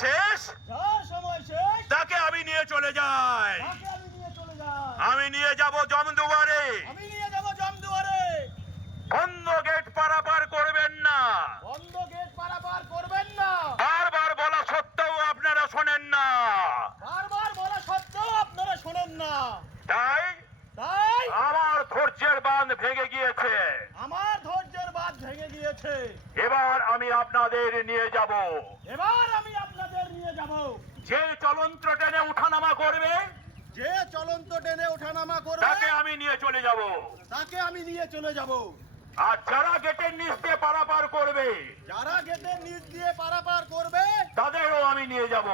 শেষ তাকে আমি নিয়ে চলে যাই। আমি নিয়ে যাব জমদুয়ারে। বন্ধ গেট পারাপার করবেন না। বারবার বলা সত্ত্বেও আপনারা শোনেন না। তাই আমার ধৈর্যের বাঁধ ভেঙে গিয়েছে। এবার আমি আপনাদের নিয়ে যাব। যে চলন্ত ট্রেনে উঠানামা করবে তাকে আমি নিয়ে চলে যাব। আর যারা গেটের নিচ দিয়ে পারাপার করবে তাদেরও আমি নিয়ে যাব।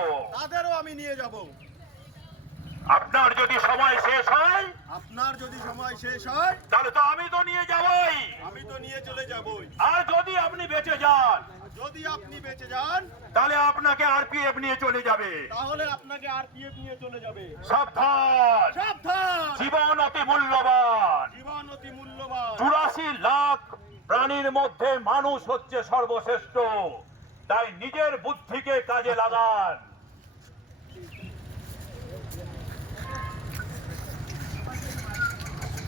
আপনার যদি সময় শেষ হয় তাহলে তো আমি তো নিয়ে যাবই। আর যদি আপনি বেঁচে যান তাহলে আপনাকে আরপিএফ নিয়ে চলে যাবে। সাবধান, জীবন অতি মূল্যবান। 84 লাখ প্রাণীর মধ্যে মানুষ হচ্ছে সর্বশ্রেষ্ঠ। তাই নিজের বুদ্ধিকে কাজে লাগান।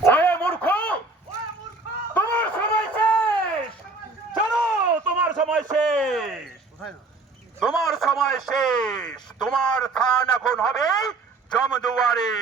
ওরে মূর্খ, তোমার সময় শেষ। জানো তোমার সময় শেষ। তোমার স্থান এখন হবে জমদুয়ারে।